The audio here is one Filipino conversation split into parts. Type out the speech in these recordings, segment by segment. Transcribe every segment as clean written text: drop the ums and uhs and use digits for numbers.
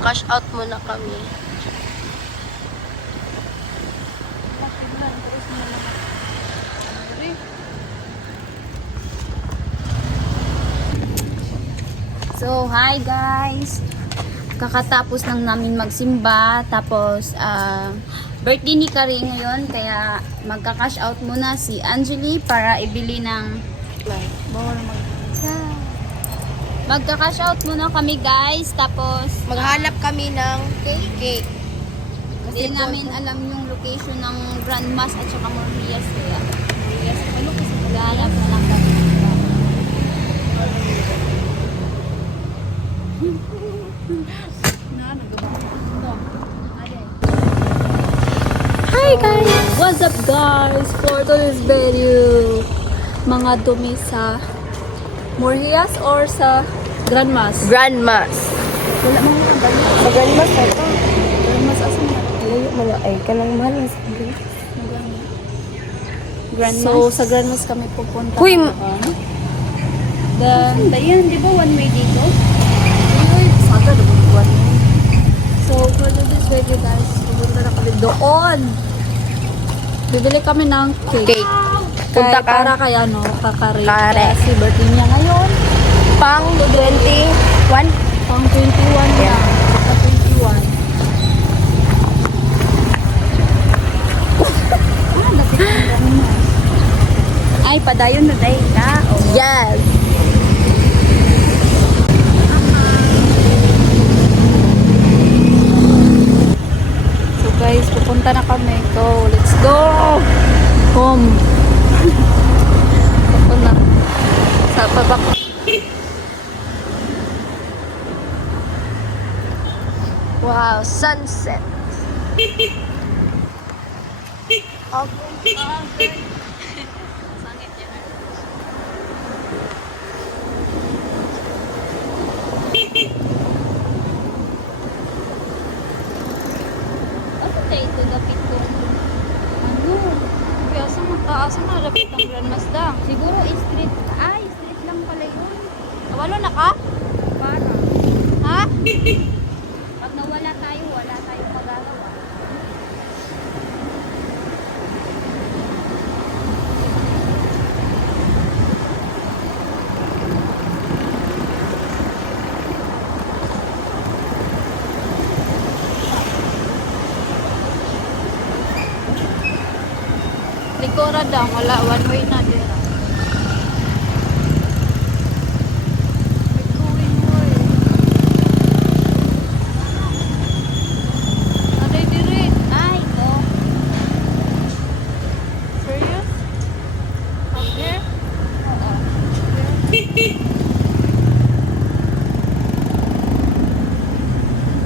Magka-cash out muna kami. So, hi guys! Kakatapos lang namin magsimba. Tapos, birthday ni Kari ngayon. Kaya, magka-cash out muna si Angeli para ibili ng... Magka-cash out muna kami guys. Tapos, Maghanap kami ng cake. hindi namin alam yung location ng Grandmas at saka Morrias. Kaya, ano kasi maghanap na lang kami. Hi guys! What's up guys? For today's video, mga dumi sa Morrias or sa Grandmas? Grandmas. Wala mga kagaya. Sa Grandmas na ito. Grandmas asan na? Layo mga ay kanang mahal ang sabi. Grandmas? So, sa Grandmas kami pupunta. Uy, Then, yan, di ba one way dito? Saga na one way. So, for today's video guys, pupunta na kami doon. Bibili kami ng cake. Punta ka? Para kaya no, kakari. Kare. Kasi birthday niya ngayon. Pang 21. Pang 21 na. Saka 21. Ay, padayon na dahil ka. Oh. Yes. So guys, pupunta na kami. Go, let's go! Home. Ako na. Sa babak. Wow, sunset. Okay. Ano tayo ito? Lapit ko. Ano? Kaya sa mataas na lapit ng Grandmas da. Siguro street. Ay, street lang pala yun. Nawalo na ka? Para. Ha? Pag nawala tayo, wala tayong magagawa. Likora daw, wala, one way na dira. Aday diri. Ay, ito. Serious? Up there? Oo.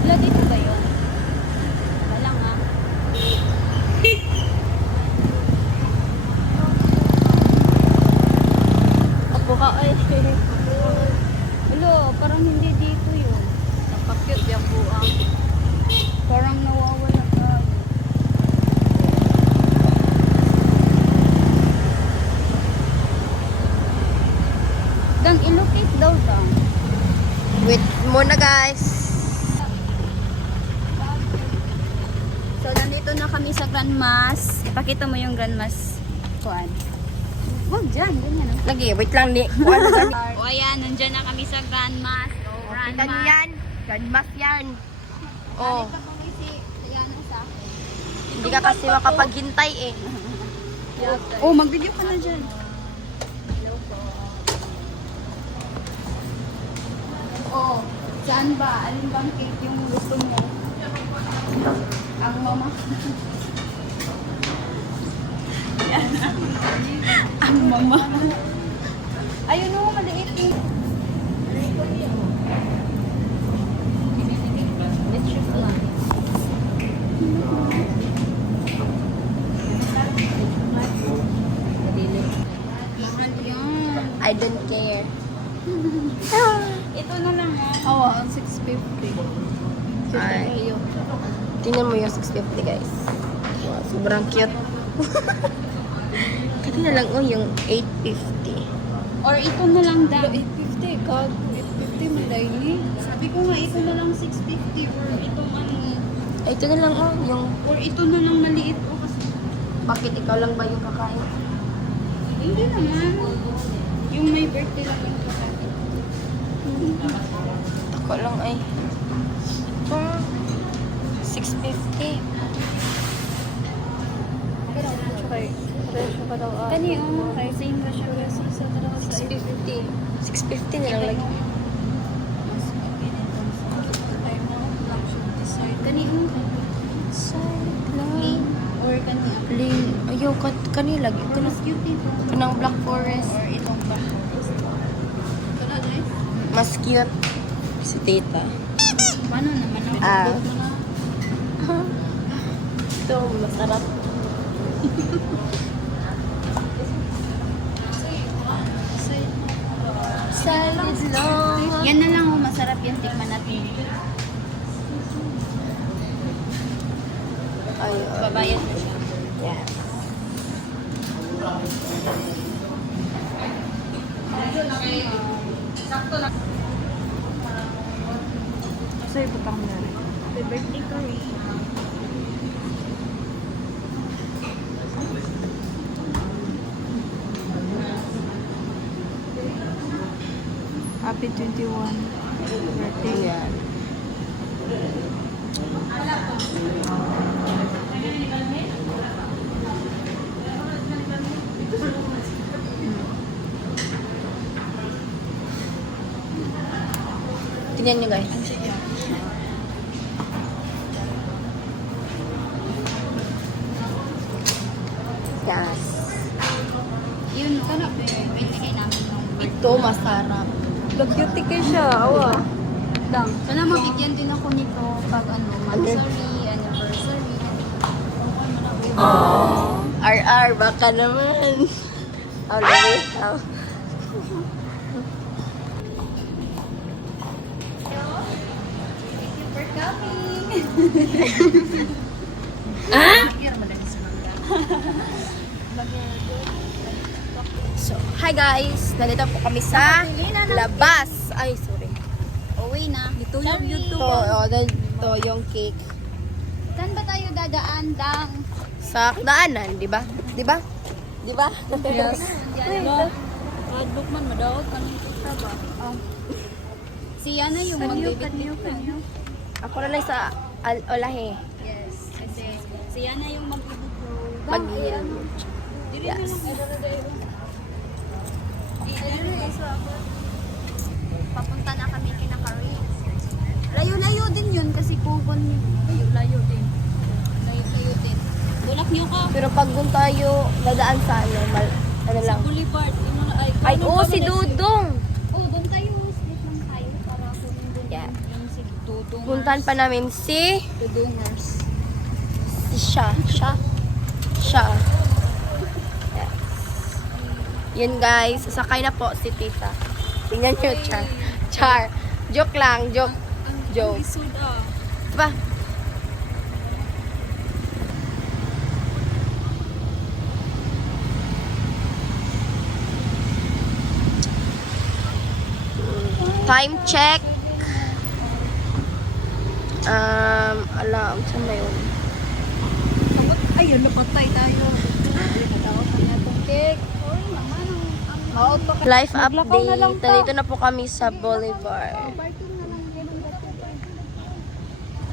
Wala dito ba yun? Wala lang ha. Apo ka ay. Hello, parang hindi dito yun. Nakakit yung buang. Parang nawawala tayo. Dang, ilocate daw dang. Wait muna guys. So, nandito na kami sa Grandmas. Ipakita mo yung Grandmas. Kuan. Wag dyan, ganyan. Lagi, wait lang ni. Ano gani? O ayan, nandyan na kami sa Grandmas. So, Kita niyo yan. Grandmas yan. Oh, hindi ka kasi makapaghintay eh. Oh, mag-video ka na dyan. Oh, saan ba? Alin bang cake yung gusto mo? Ang mama. Ang mama. Ayun o, maliit eh. Let's choose one. I don't care. Ito na lang ha. Oo, ang 650. Ay. Tingnan mo yung 650 guys. Wow, sobrang cute. Kasi na lang oh, yung 850. Or ito na lang daw. 850, kag 850 man dahil ni. Sabi ko nga ko na lang 650 or itong ano. Ay, ito na lang oh, yung... Or ito na lang maliit o kasi. Bakit ikaw lang ba yung kakain? Hindi naman. Yung may birthday lang yung kakain. Ako lang ay... Ito, 650. Kani oh, kay same ba siya kasi sa talaga sa 650. 650 na lang lagi. Kani oh. Side Plain. lang. Or kani ang Plain. Ayaw, kanila. Or mas cute ito. Kanang Black Forest. Or itong black forest. Kana guys. Mas cute si tita. Paano naman ang Ah. mga Ito, masarap. Salad lang. Yan na lang oh, masarap yan. Tikman natin. Ayun. Babayad mo siya. Yes. Sa'yo butang na rin. Happy birthday ko rin. Happy 21 birthday. Ayan. Tingnan nyo guys. Yes. Yun, kana binigay namin nung Ito masarap. Nag-beauty ka siya, awa. Dang. Sana mabigyan din ako nito pag ano, monthsary, anniversary. RR, baka naman. Always. Thank you for coming. So, hi guys! Nandito po kami sa labas. Ay, sorry. Uwi na. Dito yung YouTube. Ito yung cake. Saan ba tayo dadaan, Dang? Sa daanan, di ba? Di ba? Di ba? Yes. Yan ba? Adbook man, madawag ka ng kita ba? Si Yana yung mag-ibig. Ako na lang sa Olahe. Yes. Kasi si Yana yung mag-ibig. Mag-iyan. Yes. Papunta na kami kina Karin. Layo-layo din yun kasi kubon yun. Layo din. Layo din. Bulak niyo ka. Pero pag doon tayo, dadaan sa ano lang. Boulevard. Ay, oo, si Dudong! Oh, doon tayo. Split lang tayo para kunin doon. Yeah. Yung si Dudong. Puntahan pa namin si Dudongers. siya. Yes. Yun guys, sasakay na po si tita. Tingnan nyo, Char. Joke lang, joke. Joke. Soda. Diba? Time check. Alam, saan ba yun? Ayun, napatay tayo. Natawag ka na itong cake. Uy, naman. Mauto ka. Life Maglakaw na lang update. ta. Nandito na po kami sa Boulevard. Parking na lang yan ang gato.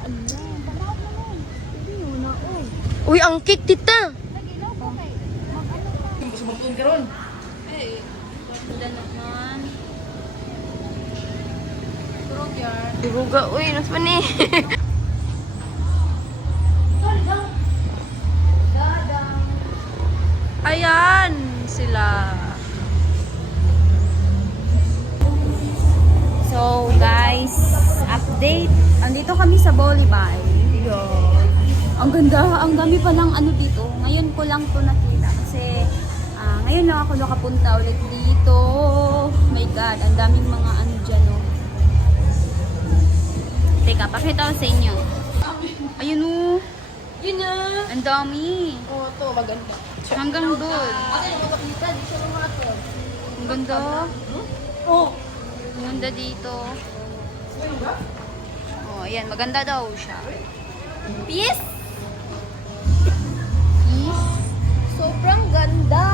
Panahon na lang. Hindi yun na, oh. Uy, ang cake, tita! Nagilaw ko kay. Mag-ano ka? Eh, wala naman. Turog yan. Duruga, uy, nasa man eh. Ayan sila. So guys, update. Andito kami sa Bolibay. Ang ganda, ang dami pa lang ano dito. Ngayon ko lang to nakita kasi ngayon lang ako nakapunta ulit dito. My God, ang daming mga ano dyan, oh. Teka, pakita ko sa inyo. Ayun, oh. Yun na. Ang dami. Oo, to, maganda. Hanggang doon. Akin ang makakita, di siya ng mga to. Ang ganda. Oh. Ang ganda dito. ayan, maganda daw siya. Peace? Peace? Sobrang ganda.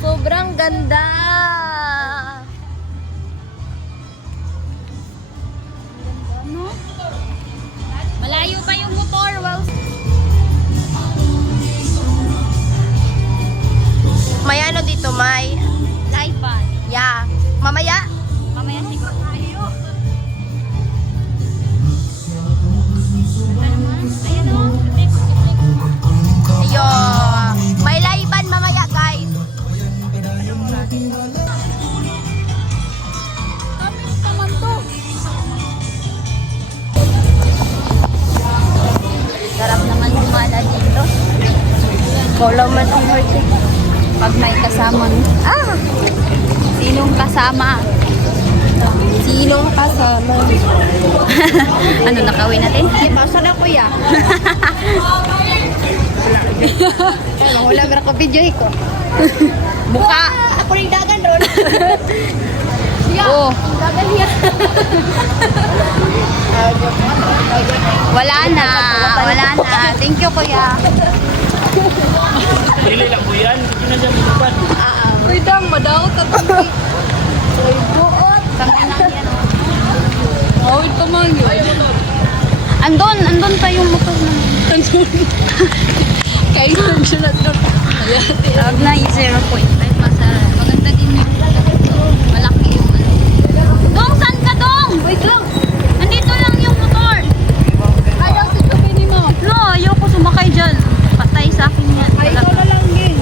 Sobrang ganda. Ano? Malayo pa yung motor. Wow. May ano dito, may... Live band. Yeah. Mamaya? Mamaya siguro tayo. Ganda naman. Ayan o. Click. Ayun. May laiban mamaya, guys. Kami naman to. Sarap naman gumala dito. Follow man ang horse. Pag may kasamang... Sinong kasama? Sinong kasama? Ano, nakawin natin? Sige, basa na kuya. Wala meron ko video ko. Buka! Ako rin dagan ron. Oh, Dagan niya. wala na. Wala na. Thank you, kuya. Dili lang po yan. Hindi na dyan bulupan. Uy, dang, madaw. Tatang. Uy, buot. Kami na yan. Oh, ito man yun. Andun pa yung motor namin. Kayo lang siya na doon. Tawag na yung 0.5. Maganda din yung malaki yung ano. Dong, saan ka, Dong? Wait lang. Nandito lang yung motor. Ayaw si Chupini mo. No, ayoko sumakay dyan. Patay sa akin yan. Ay, ikaw na lang din.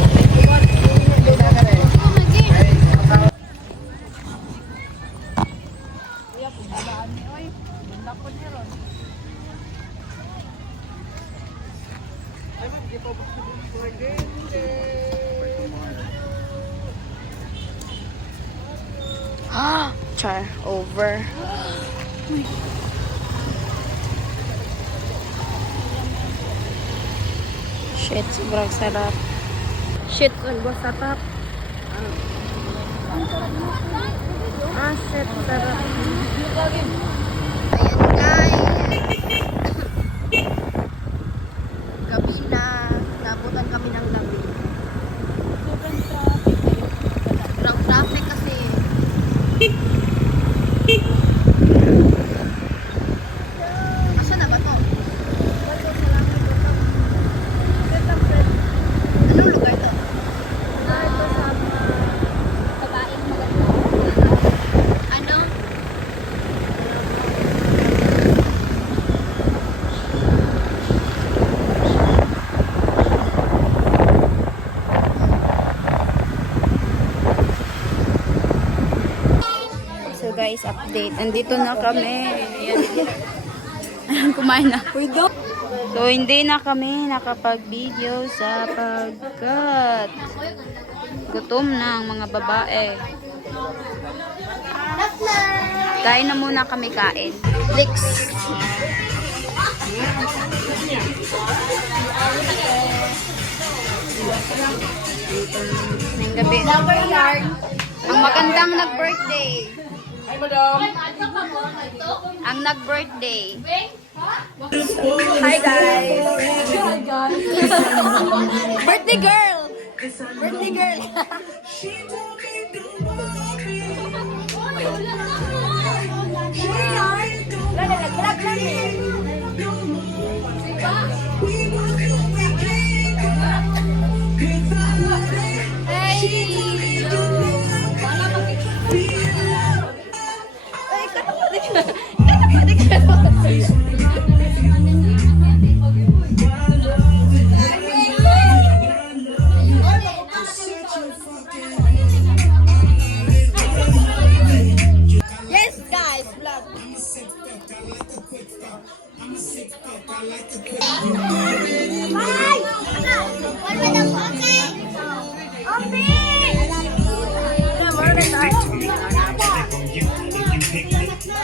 Char, over. Shit, sobrang sarap. Shit, sobrang sarap. Shit, sarap. Ayan, guys. Gabi na. Nabutan kami ng gabi. Sobrang traffic kasi. Asa na ba to? Anong lugar to? Babaeng maganda. Ano? So guys, update. Andito na kami. Ayan, kumain na. So hindi na kami nakapag-video sa pagkat gutom na ang mga babae. Kain na muna kami kain. Licks. Ngayong gabi. Ang magandang nag-birthday. Hi, madam. Ang nag-birthday. Hi, guys. Birthday girl. Birthday girl. Naglag lang eh. Yes, guys, vlog.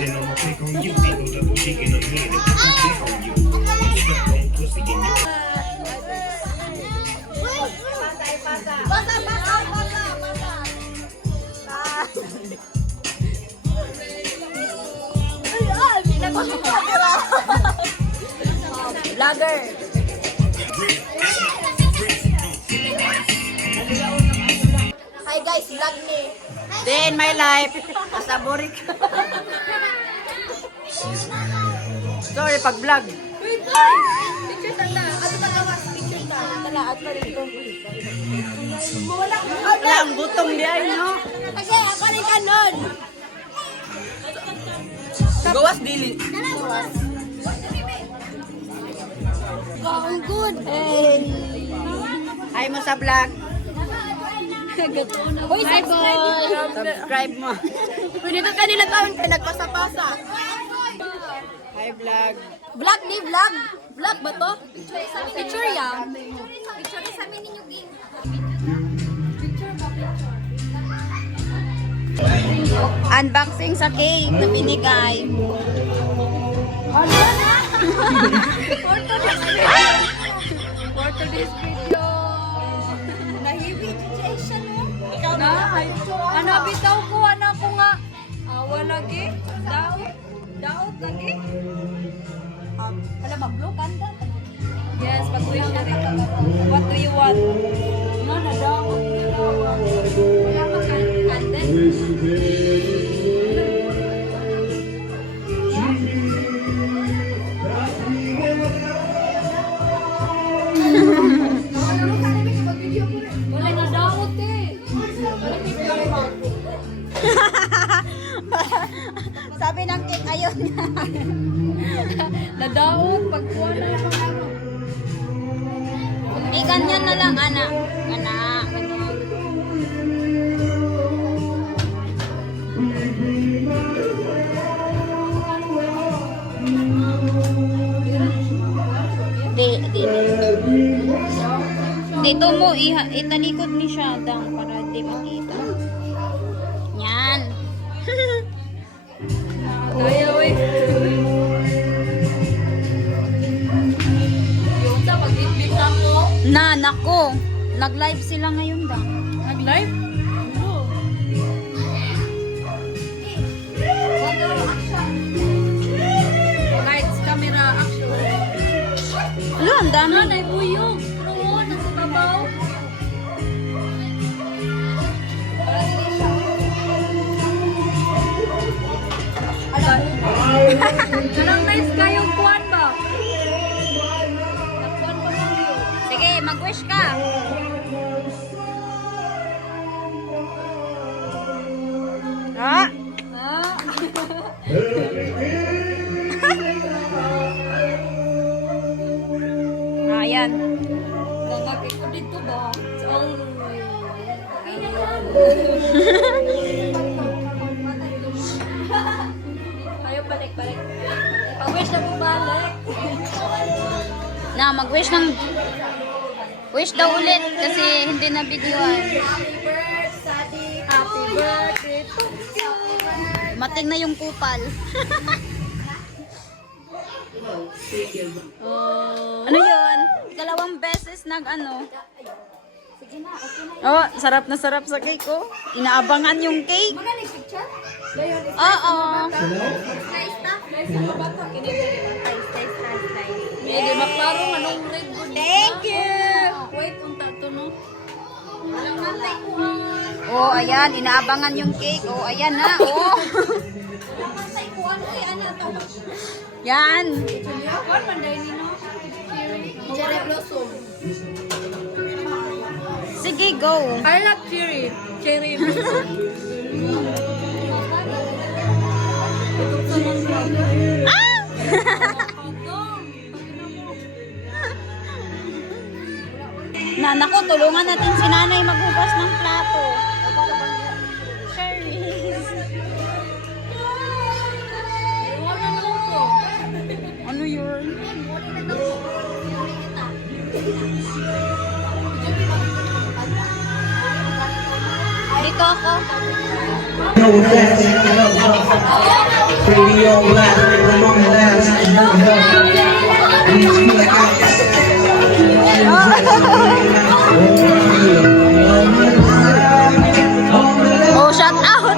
Then I'ma click on you, people double chicken on me, and click on you. Strap on pussy in your vlogger. Hi guys, vlog ni. Day in my life. Kasaborik. Sorry, pag-vlog. Wait, ay! Picture tanda. Ato pa gawas, picture ta. Tala, ato pa dito. Wala ang butong di ay, no? Kasi, ako rin kanon. Gawas dili. Ang good. Hey. Ay mo sa vlog. Uy, Subscribe mo. Pwede ka kanila taon ka nagpasa-pasa. Hi vlog. Vlog ni vlog. Vlog ba to? Picture yan. Picture sa amin ninyo game. Unboxing sa cake na binigay. For today's video. Nahibi, situation mo. Ikaw na. Ano, bitaw ko, anak ko nga. Awa lagi. Daot lagi. Alam mo, blue kanda. Yes, pag-wish na rin. What do you want? No, nadawat. Wala ka kanda. Wala nadawat eh. Sabi ng cake, ayun nga. Nadawat, pagkuha na lang ako. Eh, ganyan na lang, anak. Anak. Di. Dito mo, italikod ni siya, dang, para di makita. Yan. Kaya, wey. Yung sa pag-ibig ako. Na, nako. Nag-live sila ngayon, dang. Nag-live? Lights, camera, action. Ano, ang dami. Nanay, buyog. Pro, nasa babaw. Anong nice kayong kuwan ba? Nagkuwan pa lang yun. Sige, mag-wish ka. Ha? Ayan. Lalaki ko dito ba? Oh. Okay na yan. Ayaw balik. Pag-wish na bumalik. Na, mag-wish ng... Wish daw ulit kasi hindi na videoan. Happy birthday to you. Mating na yung kupal. Ano yun? Dalawang beses nag-ano. Oh, sarap na sarap sa cake, oh. Inaabangan yung cake. Magaling picture? Oo. Hindi maklarong anong red good. Thank you. Wait, unta to no. Walang nantay ko. Oh, ayan. Inaabangan yung cake. Oh, ayan na. Oh. Nantay ko ano kay ana to. Yan. Kuan man dai ni no. Cherry blossom. Sige, go. I love cherry. Cherry blossom. Na, naku, tulungan natin si nanay maghugas ng plato. Cherries. Ano yun? Dito ako. Radio blast, among the last, Oh, shout out.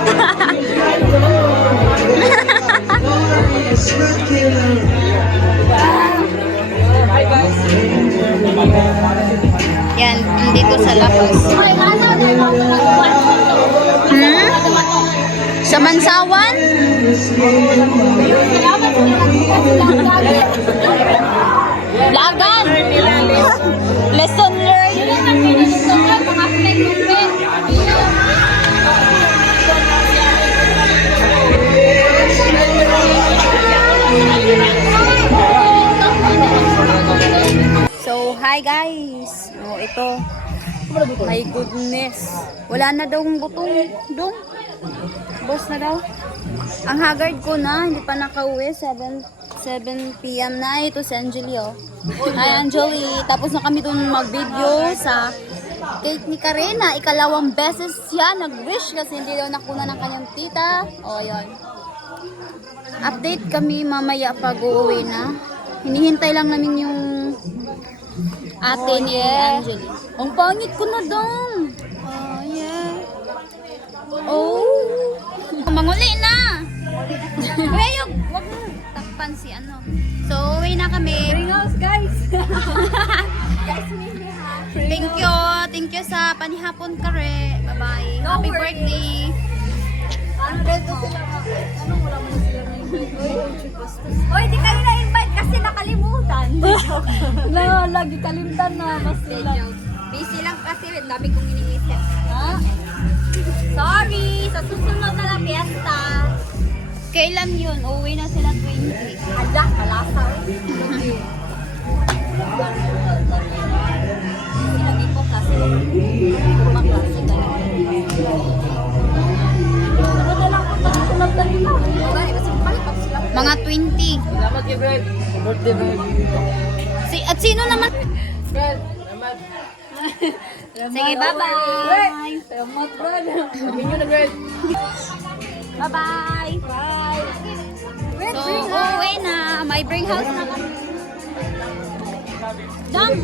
Lagan! Lesson learned! Yun ang pinilito ko, mga pinagpupin. So, hi guys! Oh, ito. My goodness. Wala na daw ang butong. Dong. Boss na daw. Ang haggard ko na. Hindi pa nakauwi. 7 p.m. na. Ito si Angelio. Hi, Angeli. Tapos na kami dun mag-video sa cake ni Karina. Ikalawang beses siya nag-wish kasi hindi daw nakuna ng kanyang tita. O, yun. Update kami mamaya pag uuwi na. Hinihintay lang namin yung ate ni Angeli. Ang pangit ko na dong. Oh, yeah. Oh. Manguli na. Wait, wag mo takpan si ano. So, uwi na kami. Bring us, guys. Thank you. Thank you sa panihapon kare. Bye-bye. Happy birthday. Ano dito sila? Ano wala mo sila na Oy, di kayo na-invite kasi nakalimutan. Lagi kalimutan na. Busy lang kasi. Dami kong iniisip. Ha? Sorry! Sa susunod na lang fiesta. Kailan yun? Uuwi na sila 20. Ala, kalasa. Sinabi ko kasi kumaklase ka lang. Ano na lang kung pagkasunod na nila? Mga 20. Salamat kay Brad. Birthday, Brad. At sino naman? Brad, salamat. Sige, bye-bye. Salamat, Brad. Sabi nyo na, Brad. Bye-bye. Bye. So, uuwi na. May bring house na kami. Done.